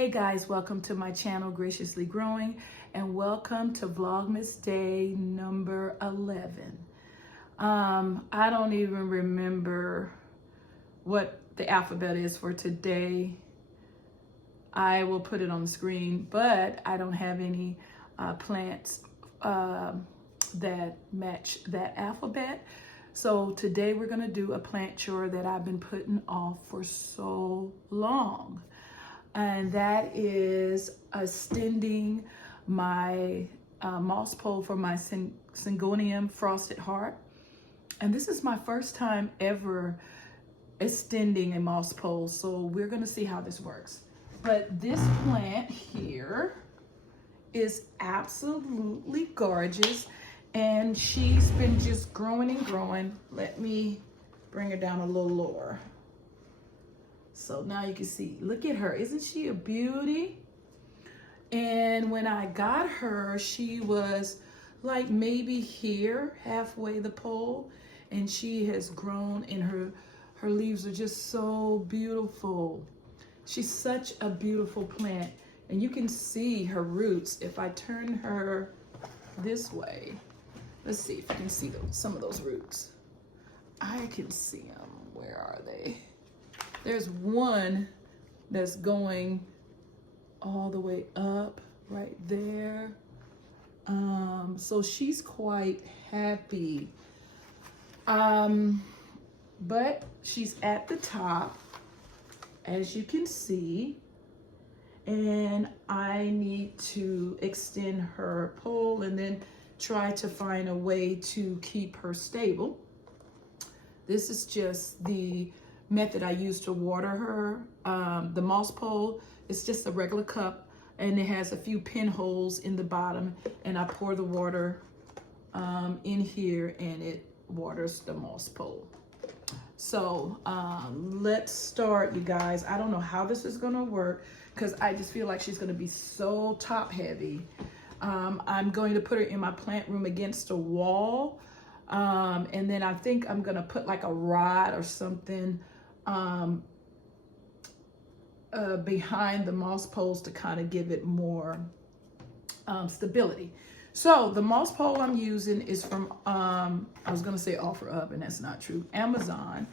Hey guys, welcome to my channel, Graciously Growing, and welcome to Vlogmas day number 11. I don't even remember what the alphabet is for today. I will put it on the screen, but I don't have any plants that match that alphabet. So today we're gonna do a plant chore that I've been putting off for so long. And that is extending my moss pole for my Syngonium frosted heart. And this is my first time ever extending a moss pole, so we're gonna see how this works. But this plant here is absolutely gorgeous, and she's been just growing and growing. Let me bring her down a little lower. So now you can see, look at her. Isn't she a beauty? And when I got her, she was like maybe here, halfway the pole, and she has grown, and her leaves are just so beautiful. She's such a beautiful plant, and you can see her roots. If I turn her this way, let's see if you can see some of those roots. I can see them. Where are they? There's one that's going all the way up right there. So she's quite happy. But she's at the top, as you can see, and I need to extend her pole and then try to find a way to keep her stable. This is just the method I use to water her. The moss pole is just a regular cup, and it has a few pinholes in the bottom, and I pour the water in here, and it waters the moss pole. So let's start, you guys. I don't know how this is gonna work because I just feel like she's gonna be so top heavy. I'm going to put her in my plant room against a wall, and then I think I'm gonna put like a rod or something behind the moss poles to kind of give it more stability. So the moss pole I'm using is from, I was gonna say OfferUp, and that's not true, Amazon.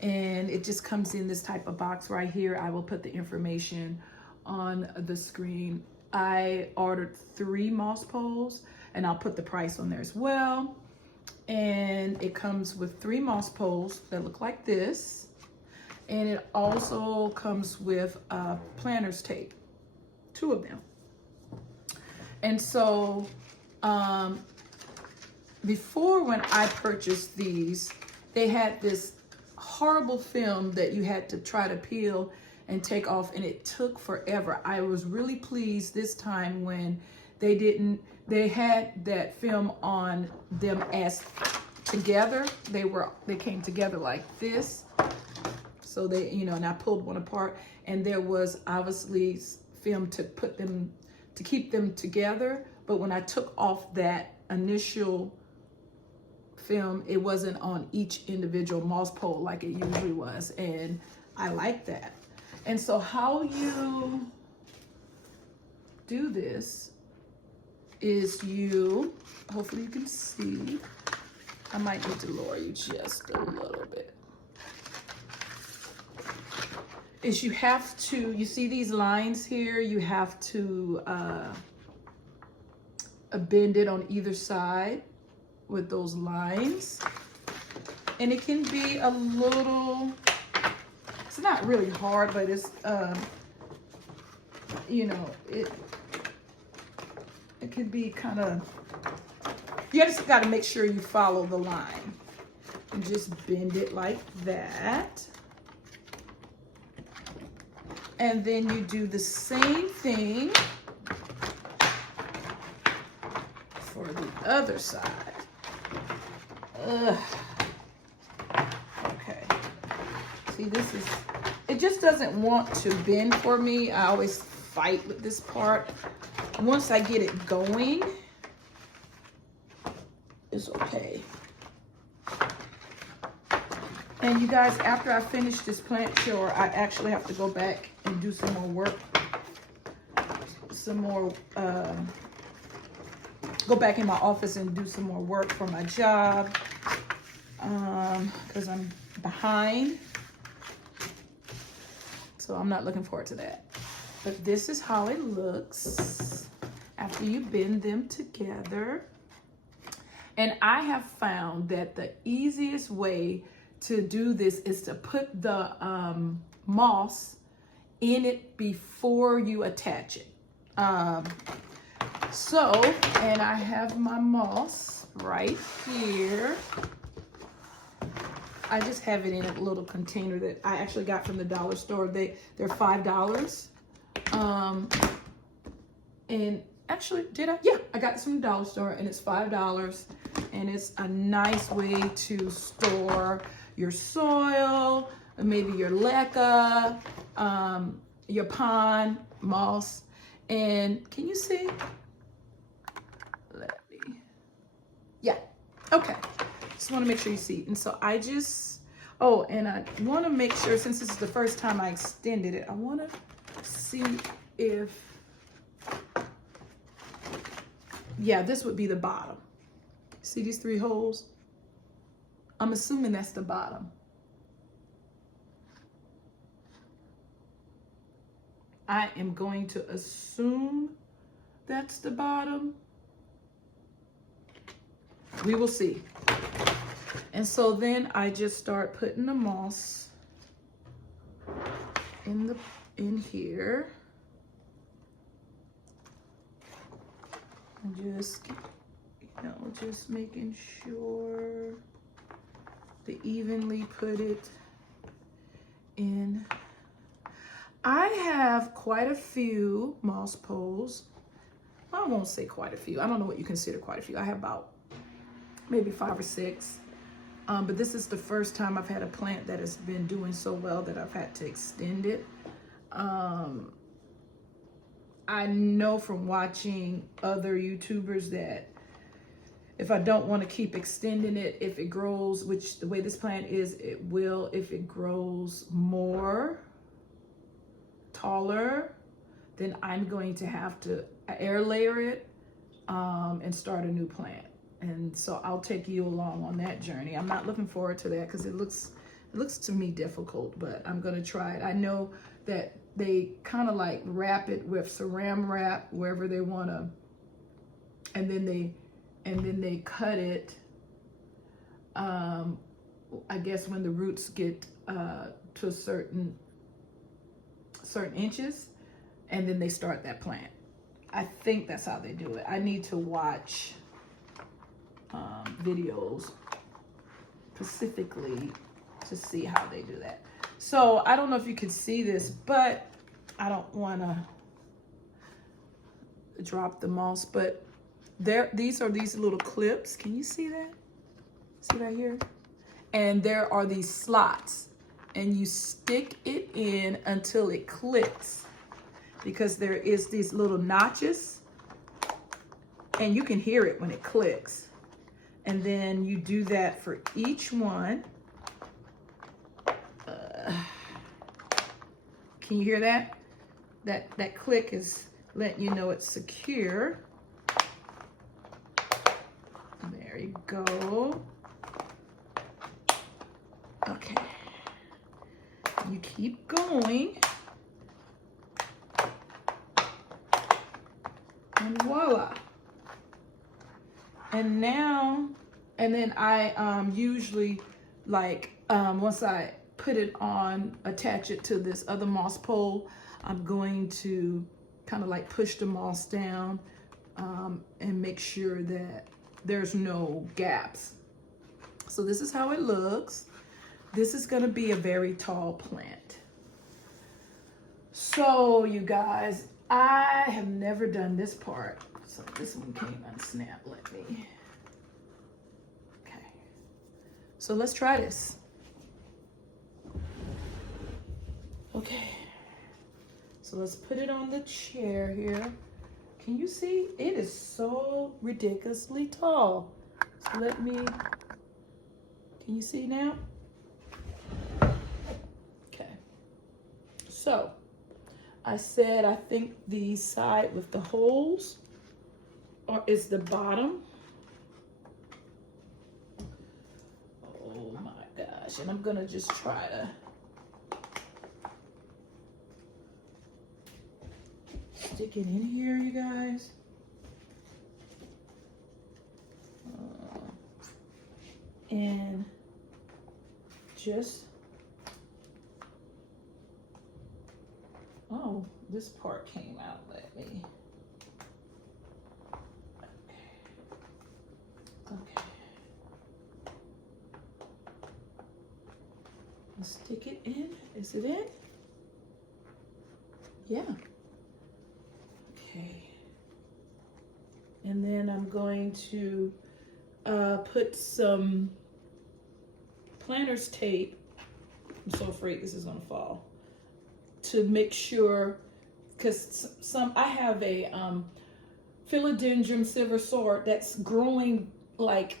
And it just comes in this type of box right here. I will put the information on the screen. I ordered 3 moss poles, and I'll put the price on there as well. And it comes with 3 moss poles that look like this. And it also comes with planter's tape, 2 of them. And so before, when I purchased these, they had this horrible film that you had to try to peel and take off, and it took forever. I was really pleased this time when they had that film on them as together. They came together like this. So they, and I pulled one apart, and there was obviously film to keep them together. But when I took off that initial film, it wasn't on each individual moss pole like it usually was. And I like that. And so how you do this is hopefully you can see, I might need to lower you just a little bit. Is you have to, you see these lines here, you have to bend it on either side with those lines. And it can be a little, it's not really hard, but it's, it can be kind of, you just got to make sure you follow the line. And just bend it like that. And then you do the same thing for the other side. Okay. See, it just doesn't want to bend for me. I always fight with this part. Once I get it going, it's okay. And you guys, after I finish this plant chore, I actually have to go back and do some more work some more, go back in my office and do some more work for my job, because I'm behind. So I'm not looking forward to that. But this is how it looks after you bend them together. And I have found that the easiest way to do this is to put the moss in it before you attach it. And I have my moss right here. I just have it in a little container that I actually got from the dollar store. They're $5. And actually, did I? Yeah, I got this from the dollar store, and it's $5. And it's a nice way to store your soil, maybe your leca, your pond moss. And can you see? Let me. Yeah. Okay. Just want to make sure you see. And so I just, oh, and I want to make sure, since this is the first time I extended it, I want to see if, yeah, this would be the bottom. See these 3 holes? I'm assuming that's the bottom. I am going to assume that's the bottom. We will see. And so then I just start putting the moss in here. And just, just making sure to evenly put it in. I have quite a few moss poles. I won't say quite a few. I don't know what you consider quite a few. I have about maybe 5 or 6. But this is the first time I've had a plant that has been doing so well that I've had to extend it. I know from watching other YouTubers that if I don't want to keep extending it, if it grows, which the way this plant is, it will, if it grows more taller, then I'm going to have to air layer it and start a new plant. And so I'll take you along on that journey. I'm not looking forward to that because it looks to me difficult, but I'm gonna try it. I know that they kind of like wrap it with saran wrap wherever they wanna, and then they cut it. I guess when the roots get to a certain inches, and then they start that plant. I think that's how they do it. I need to watch videos specifically to see how they do that. So I don't know if you can see this, but I don't want to drop the moss, but these are these little clips. Can you see that? See right here? And there are these slots, and you stick it in until it clicks, because there is these little notches, and you can hear it when it clicks. And then you do that for each one. Can you hear that? That click is letting you know it's secure. There you go. Okay. You keep going. And voila. And now, and then I usually once I put it on, attach it to this other moss pole, I'm going to kind of like push the moss down and make sure that there's no gaps. So this is how it looks. This is gonna be a very tall plant. So you guys, I have never done this part. So this one came unsnap. Let me. Okay. So let's try this. Okay. So let's put it on the chair here. Can you see? It is so ridiculously tall. So let me. Can you see now? Okay. So I said I think the side with the holes is the bottom. Oh my gosh, and I'm gonna just try to stick it in here, you guys. And just, oh, this part came out. Let me, okay. Let's stick it in. Is it in? Yeah. Okay. And then I'm going to put some planter's tape. I'm so afraid this is gonna fall. To make sure, because I have a philodendron silver sword that's growing like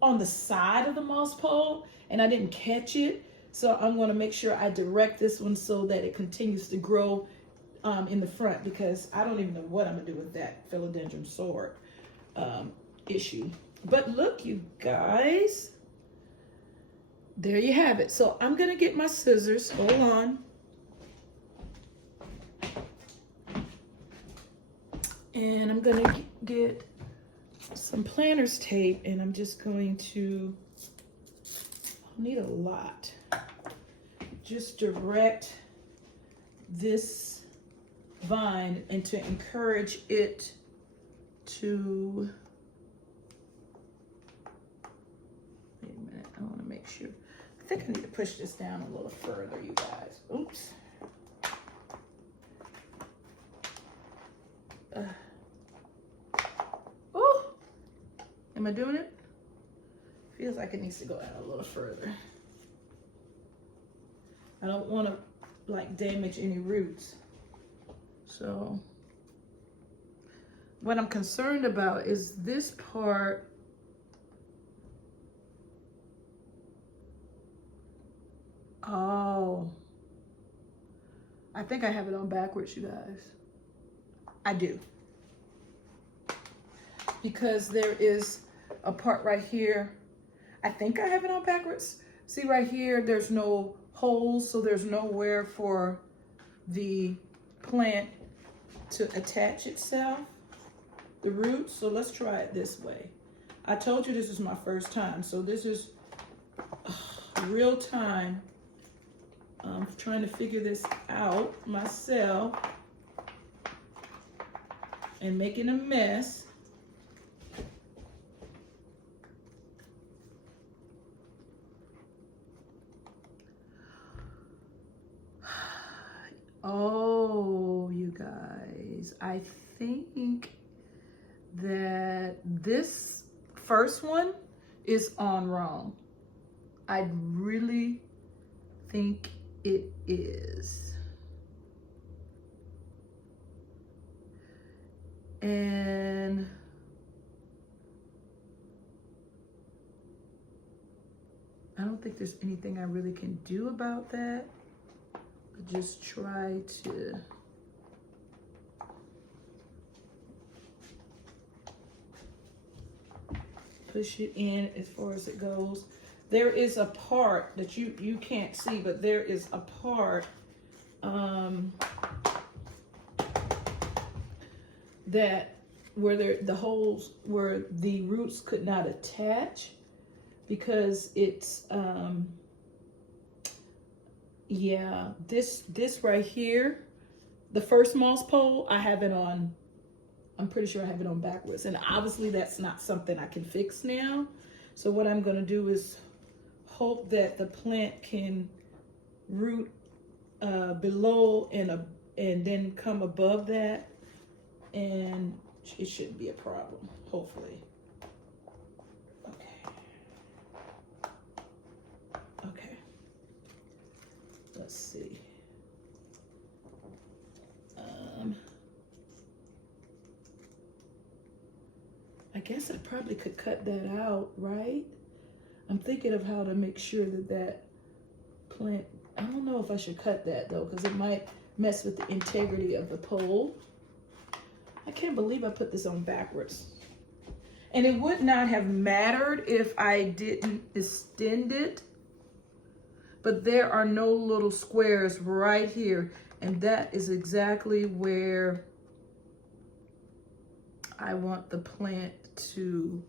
on the side of the moss pole, and I didn't catch it. So I'm gonna make sure I direct this one so that it continues to grow in the front, because I don't even know what I'm gonna do with that philodendron sword issue. But look, you guys, there you have it. So I'm gonna get my scissors, hold on. And I'm gonna get some planter's tape, and I'm just going to, I'll need a lot. Just direct this vine and to encourage it to, wait a minute, I wanna make sure. I think I need to push this down a little further, you guys. Oops. Oh, am I doing it? Feels like it needs to go out a little further. I don't want to like damage any roots. So what I'm concerned about is this part. Oh, I think I have it on backwards, you guys. I do. Because there is a part right here. I think I have it on backwards. See right here, there's no holes, so there's nowhere for the plant to attach itself, the roots. So let's try it this way. I told you this is my first time, so this is real time. I'm trying to figure this out myself and making a mess. Oh, you guys, I think that this first one is on wrong. I really think it is. And I don't think there's anything I really can do about that. Just try to push it in as far as it goes. There is a part that you can't see, but there is a part that where the holes where the roots could not attach, because it's yeah, this right here, the first moss pole, I have it on, I'm pretty sure I have it on backwards. And obviously that's not something I can fix now. So what I'm gonna do is hope that the plant can root below and then come above that. And it shouldn't be a problem, hopefully. Okay. Let's see. I guess I probably could cut that out, right? I'm thinking of how to make sure that that plant, I don't know if I should cut that though, because it might mess with the integrity of the pole. I can't believe I put this on backwards. And it would not have mattered if I didn't extend it, but there are no little squares right here. And that is exactly where I want the plant to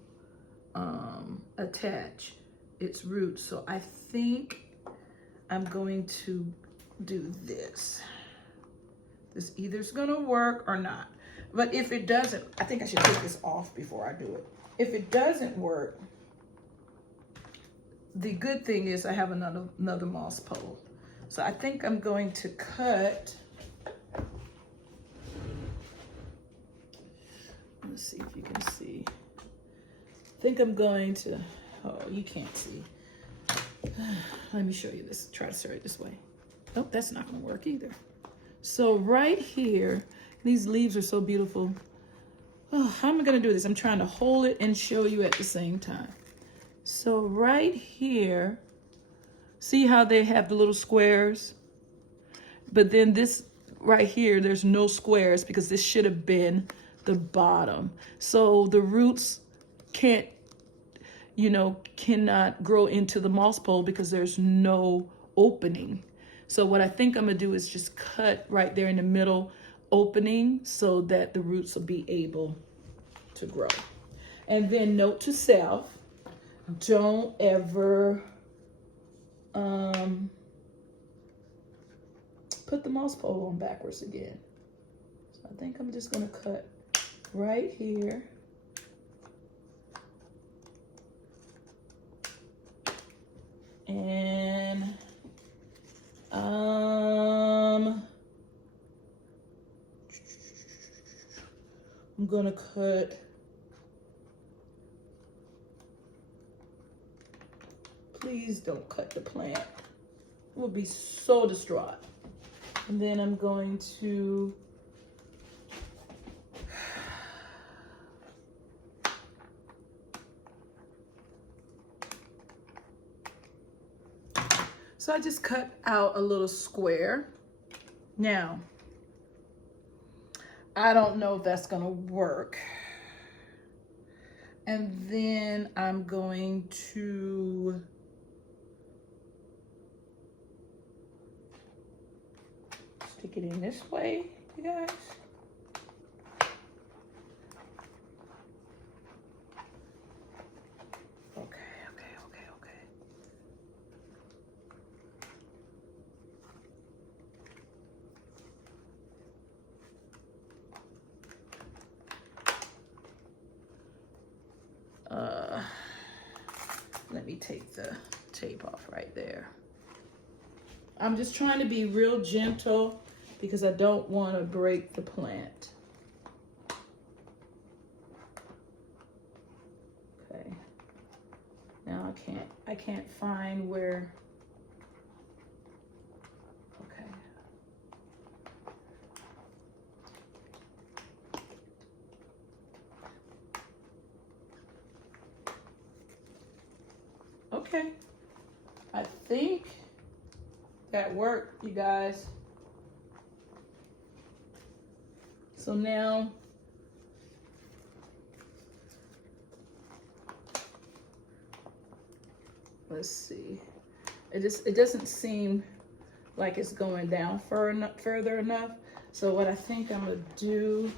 attach its roots. So I think I'm going to do this. This either is gonna work or not. But if it doesn't, I think I should take this off before I do it. If it doesn't work, the good thing is I have another moss pole. So I think I'm going to cut. Let's see if you can see. I think I'm going to, oh, you can't see. Let me show you this, try to start it this way. Oh, that's not gonna work either. So right here, these leaves are so beautiful. Oh, how am I gonna do this? I'm trying to hold it and show you at the same time. So right here, see how they have the little squares? But then this right here, there's no squares because this should have been the bottom. So the roots can't, you know, cannot grow into the moss pole because there's no opening. So what I think I'm gonna do is just cut right there in the middle opening so that the roots will be able to grow. And then note to self, don't ever put the moss pole on backwards again. So I think I'm just gonna cut right here. And I'm gonna cut, please don't cut the plant. It will be so distraught. And then I'm going to so I just cut out a little square. Now, I don't know if that's gonna work. And then I'm going to stick it in this way, you guys. Okay. Let me take the tape off right there. I'm just trying to be real gentle because I don't want to break the plant. Okay. Now I can't find where. Okay. Okay, I think that worked, you guys. So now, let's see. It doesn't seem like it's going down further enough. So what I think I'm gonna do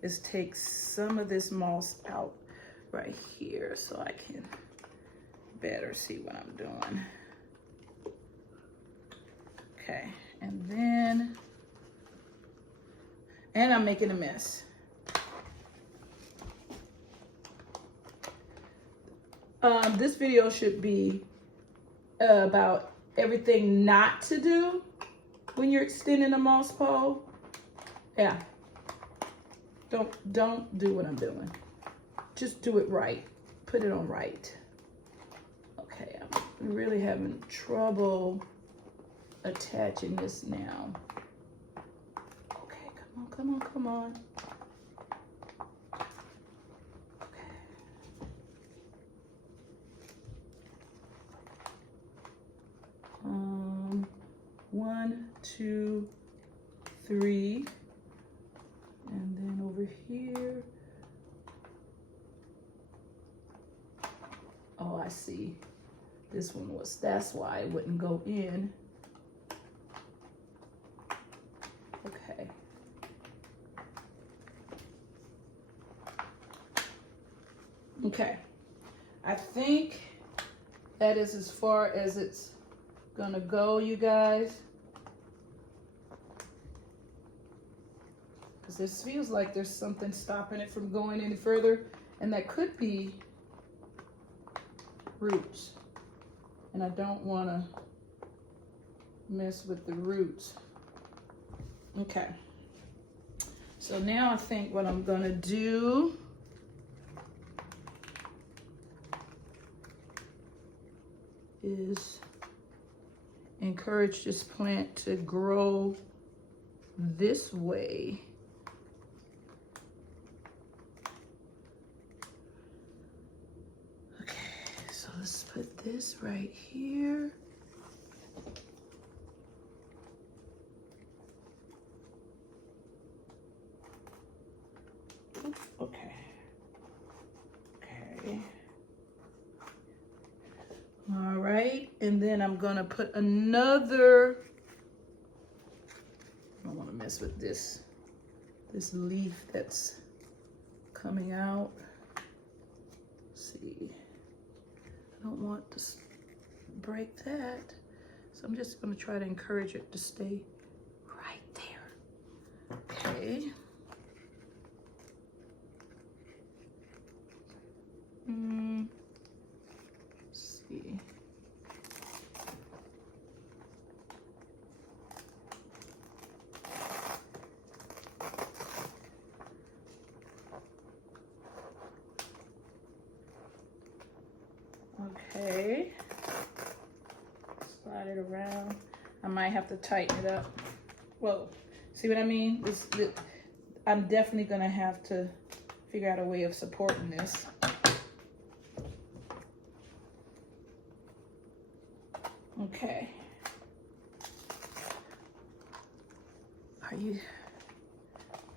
is take some of this moss out right here so I can better see what I'm doing. Okay, and then, and I'm making a mess. This video should be about everything not to do when you're extending a moss pole. Yeah, don't do what I'm doing. Just do it right. Put it on right. Okay, I'm really having trouble attaching this now. Okay, come on. Okay. 1, 2, 3. And then over here. Oh, I see. This one was, that's why it wouldn't go in. Okay. Okay. I think that is as far as it's gonna go, you guys. Because this feels like there's something stopping it from going any further, and that could be roots. And I don't want to mess with the roots. Okay. So now I think what I'm going to do is encourage this plant to grow this way. Okay, so let's put this right here. Okay. Okay. All right, and then I'm gonna put another, I don't wanna mess with this leaf that's coming out. Let's see, I don't want to break that. So I'm just gonna try to encourage it to stay right there. Okay. Let's see. Okay. Slide it around. I might have to tighten it up. Whoa. See what I mean? I'm definitely gonna have to figure out a way of supporting this. Okay.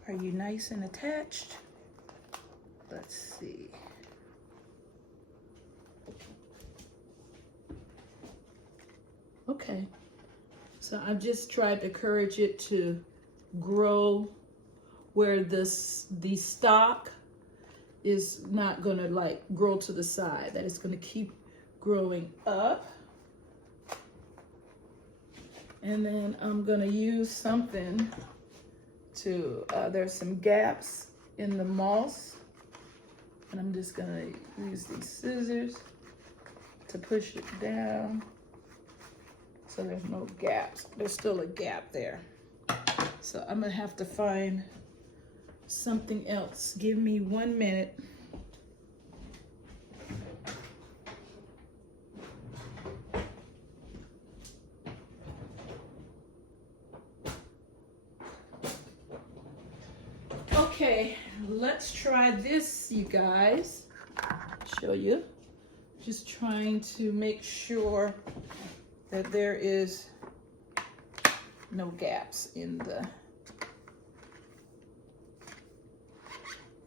Are you nice and attached? Let's see. Okay. So I've just tried to encourage it to grow where the stalk is not gonna like grow to the side, that it's gonna keep growing up. And then I'm gonna use something to, there's some gaps in the moss, and I'm just gonna use these scissors to push it down so there's no gaps. There's still a gap there. So I'm gonna have to find something else. Give me 1 minute. Okay, let's try this, you guys. Show you. Just trying to make sure that there is no gaps in the,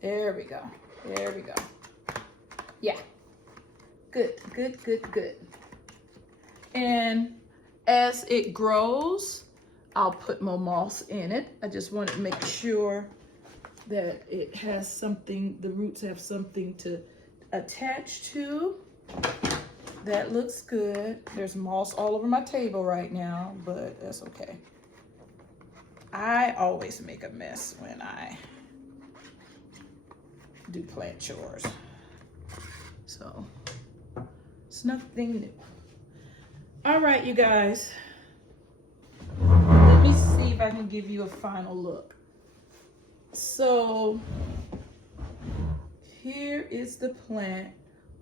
there we go. There we go. Yeah. Good, good, good, good. And as it grows, I'll put more moss in it. I just want to make sure that it has something, the roots have something to attach to. That looks good. There's moss all over my table right now, but that's okay. I always make a mess when I do plant chores. So it's nothing new. All right, you guys. Let me see if I can give you a final look. So here is the plant.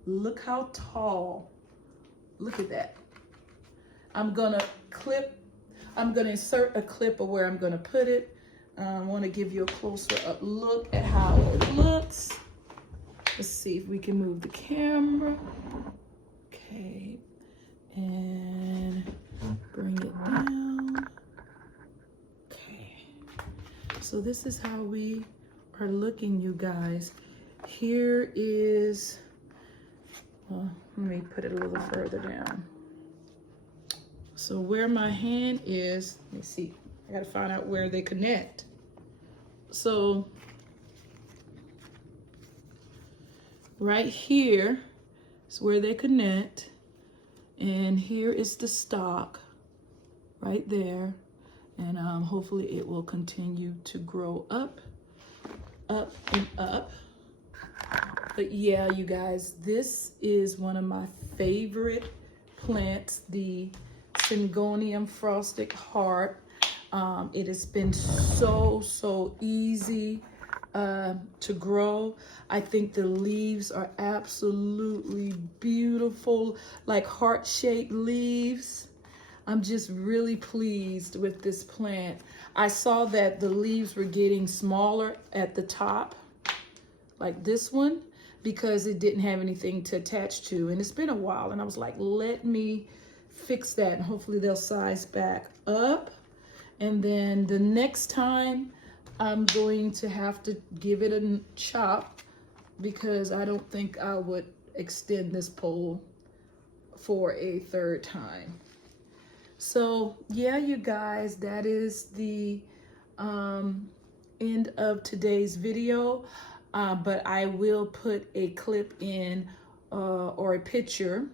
Look how tall. Look at that. I'm gonna insert a clip of where I'm gonna put it. I wanna give you a closer up look at how it looks. Let's see if we can move the camera. Okay, and bring it down. So this is how we are looking, you guys. Here is, well, let me put it a little further down. So where my hand is, let me see, I gotta find out where they connect. So right here is where they connect, and here is the stalk right there, and hopefully it will continue to grow up and up. But yeah, you guys, this is one of my favorite plants, the Syngonium frosted heart. It has been so easy to grow. I think the leaves are absolutely beautiful, like heart-shaped leaves. I'm just really pleased with this plant. I saw that the leaves were getting smaller at the top, like this one, because it didn't have anything to attach to. And it's been a while, and I was like, let me fix that, and hopefully they'll size back up. And then the next time I'm going to have to give it a chop, because I don't think I would extend this pole for a third time. So yeah, you guys, that is the end of today's video. But I will put a clip in or a picture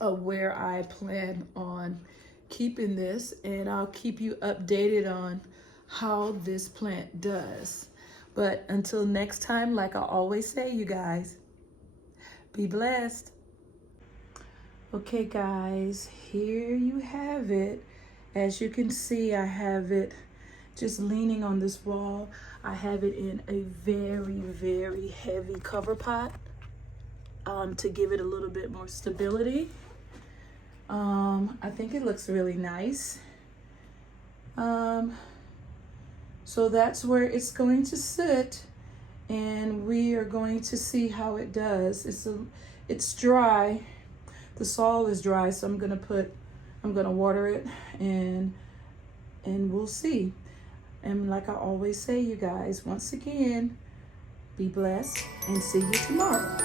of where I plan on keeping this, and I'll keep you updated on how this plant does. But until next time, like I always say, you guys, be blessed. Okay guys, here you have it. As you can see, I have it just leaning on this wall. I have it in a very heavy cover pot to give it a little bit more stability. I think it looks really nice. So that's where it's going to sit, and we are going to see how it does. It's dry. The soil is dry, so I'm gonna water it, and we'll see. And like I always say, you guys, once again, be blessed and see you tomorrow.